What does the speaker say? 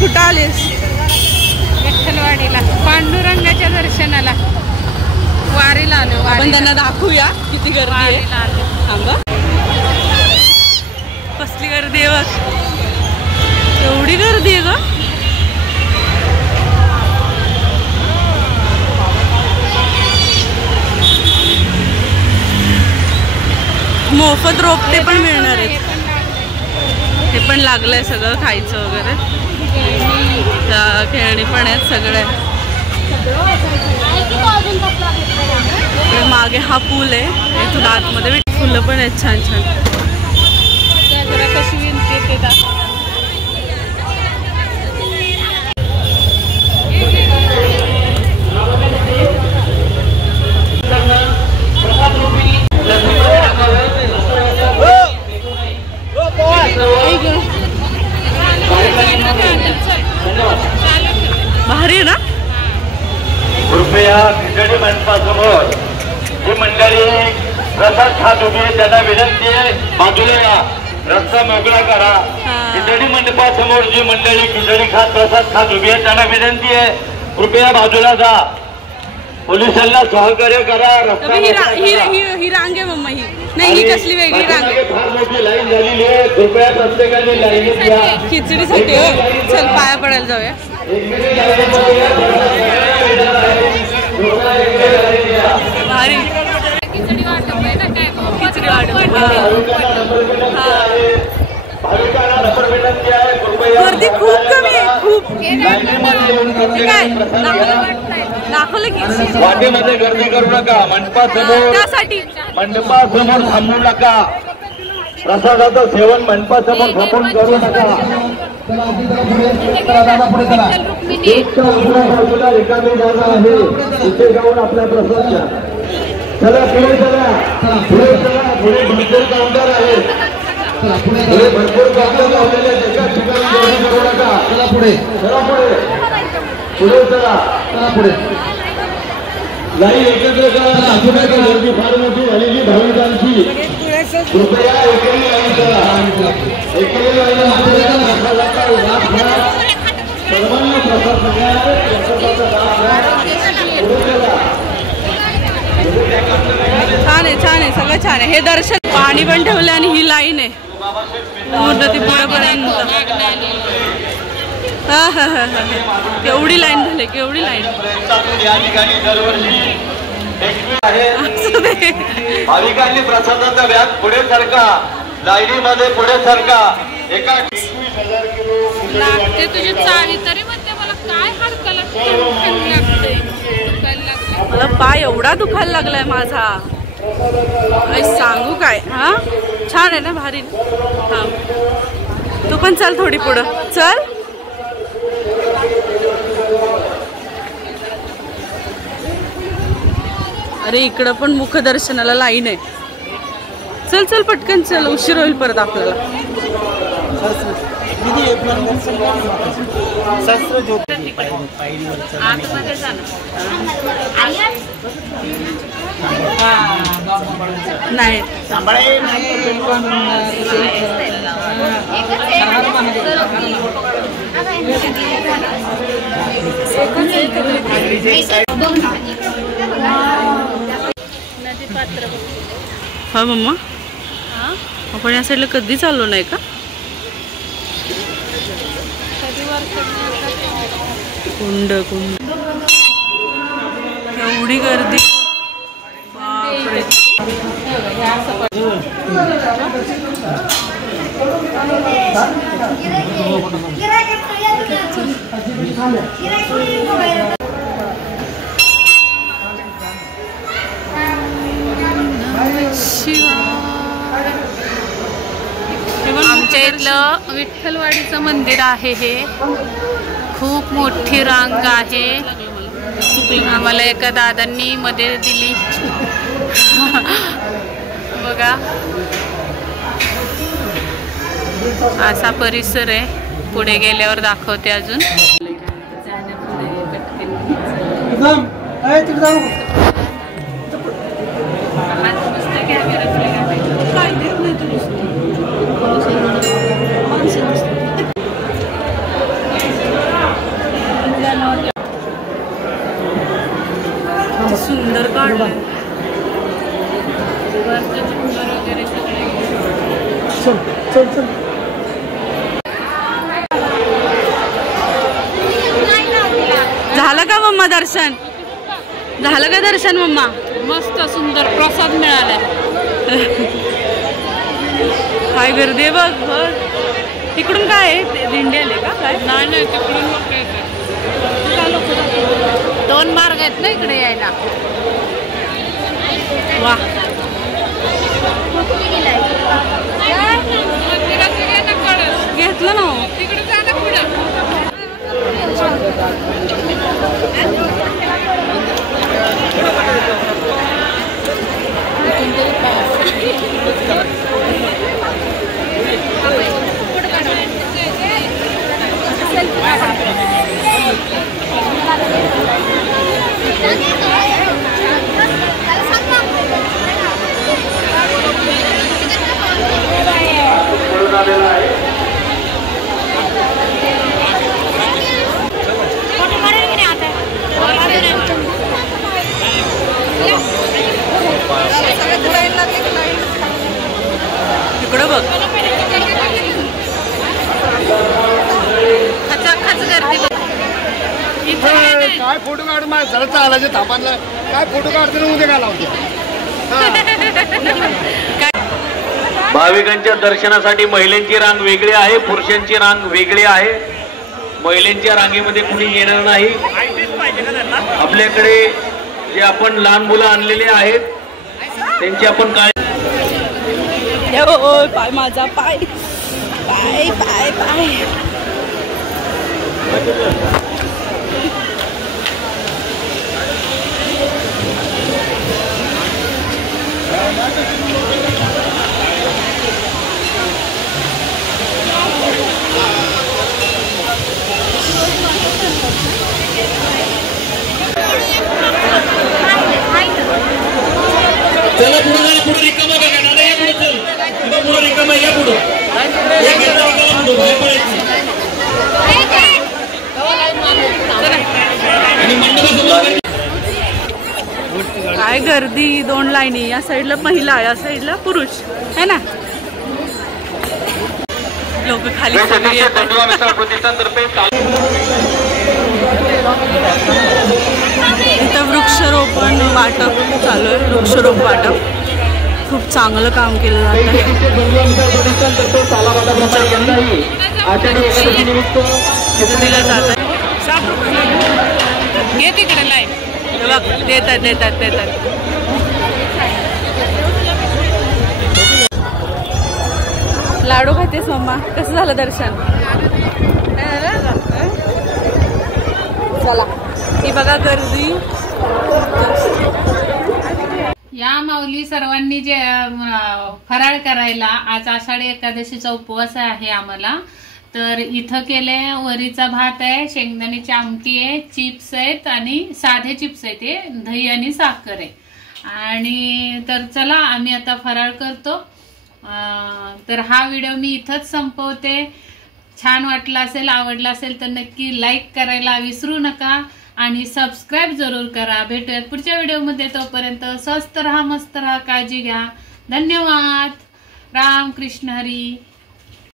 कुठं आलीस? विठ्ठलवाडीला पांडुरंगाच्या दर्शनाला वारीला आलो. आपण त्यांना दाखवूया किती गर्दी आहे. थांबा, कसली गर्दी आहे बघ, एवढी गर्दी आहे ग. मोफत रोपटे पण मिळणार आहेत. हे पण लागलंय सगळं खायचं वगैरे. खेळणी पण आहेत सगळे. मागे हा पूल आहे, इथून आतमध्ये फुलं पण आहेत छान छान. कशी विनते ते भारी ना. कृपया खिचडी मंडपासमोर जी मंडळी प्रसाद खात उभी आहे त्यांना विनंती आहे बाजूला या, रस्ता मोकळा करा. खिचडी मंडपासमोर जी मंडळी खिचडी खात प्रसाद खात उभी आहे त्यांना विनंती आहे कृपया बाजूला जा. पोलिसांना सहकार्य करा. रस्ता ही रांग आहे मम्मा. ही नाही, ही कसली वेगळी रांग आहे. फार मोठी लाईन झालेली आहे. कृपया प्रत्येकाने लाईनीत या. खिचडीसाठी हो. चल पाया पडायला जाऊया. भारी खिचडी वाटप आहे ना. काय खिचडी वाटप. गर्दी खूप कमी आहे, खूप. काय दाखवलं की वाटेमध्ये गर्दी करू नका. मंडपासमोर त्यासाठी मंडपासमोर थांबू नका. प्रसादाचं सेवन मंडपासमोर थांबून करू नका. रिकामी जागा आहे, तिथे जाऊन आपला प्रसाद घ्या. चला पुढे चला, पुढे चला. पुढे भरपूर काउंटर आहेत, पुढे भरपूर काउंटर लावलेले आहेत. एकाच ठिकाणी गर्दी करू नका. चला पुढे, चला पुढे, पुढे चला, चला पुढे. लाईन एकत्र करा. गर्दी फार मोठी झालेली भाविकांची. कृपया एकेरी लाईन करा. एकेरी लाईन सर्वांना प्रसाद छान आहे, छान आहे, सगळं छान आहे. हे दर्शन पाणी पण ठेवलं आणि ही लाईन आहे पूर्ण ती पुढेपर्यंत. हा हा हा हा, केवढी लाईन झाली, केवढी लाईन. भाविकांनी प्रसादाचा व्याज पुढे सरका. लाईनीमध्ये पुढे सरका. एका 21,000 किलो लागते तुझी चावी तरी म्हणते मला काय हडकाला लागते. मला पाय एवढा दुखायला लागलाय माझा, सांगू काय. हा छान आहे ना, भारी. हा तू पण चल थोडी पुढं चल. अरे इकडं पण मुखदर्शनाला लाईन आहे. चल चल पटकन चल, उशीर होईल परत आपल्याला. नाही हा मम्मा, आपण या साईडला कधी चाललो नाही का? कुंड कुंड एवढी गर्दी, बापरे. आमच्या इथलं विठ्ठलवाडीचं मंदिर आहे. हे खूप मोठी रांग आहे. आम्हाला एका दादांनी मध्ये दिली बघा. असा परिसर आहे. पुढे गेल्यावर दाखवते अजून. चल चल. झालं का मम्मा दर्शन? झालं का दर्शन मम्मा? मस्त सुंदर प्रसाद मिळाला. काय गर्दी आहे बघ बघ. तिकडून काय आहे? दिंडी आले का काय? नाही तिकडून लोक येतात. 2 मार्ग आहेत ना इकडे यायला. वा घेतलं ना तिकडे जा ना पुढं. तिकडं बघ. काय फोटो काढ माझ्या जरा चालायचे थांबायला. काय फोटो काढते ना उद्या काय लावते. भाविकांच्या दर्शनासाठी महिलांची रांग वेगळी आहे, पुरुषांची रांग वेगळी आहे. महिलांच्या रांगेमध्ये कुणी येणार नाही. आपल्याकडे जे आपण लहान मुलं आणलेले आहेत त्यांची आपण काय. पाय माझा पाय पाय पाय पाय. चला पुढे पुढे रिकामा बघा दादा. या पुढे चल. पुढे रिकामा या पुढे. काय गर्दी. 2 लाईनी. या साईडला महिला या साईडला पुरुष है ना. लोक खाली सगळी येतात. इथं वृक्षारोपण वाटप चालू आहे. वृक्षारोप वाटप खूप चांगलं काम केलं जात आहे. दिलं जात आहे. घे तिकडे लाईन. देतात देतात देतात. लाडू खातेस मम्मा? कसं झालं दर्शन? चला ही बघा गर्दी. या माऊली सर्वांनी जे फराळ करायला. आज आषाढी एकादशीचा उपवास आहे आम्हाला. तर इथं केले वरीचा भात आहे, शेंगदाण्याची आमटी आहे, चिप्स आहेत आणि साधे चिप्स आहेत, ते दही आणि साखर आहे. आणि तर चला आम्ही आता फराळ करतो. तर हा व्हिडिओ मी इथंच संपवते. छान वाटला असेल, आवडला असेल तर नक्की लाईक करायला विसरू नका आणि सबस्क्राईब जरूर करा. भेटूयात पुढच्या व्हिडिओमध्ये. तोपर्यंत स्वस्त राहा, मस्त राहा, काळजी घ्या. धन्यवाद. राम कृष्ण हरी.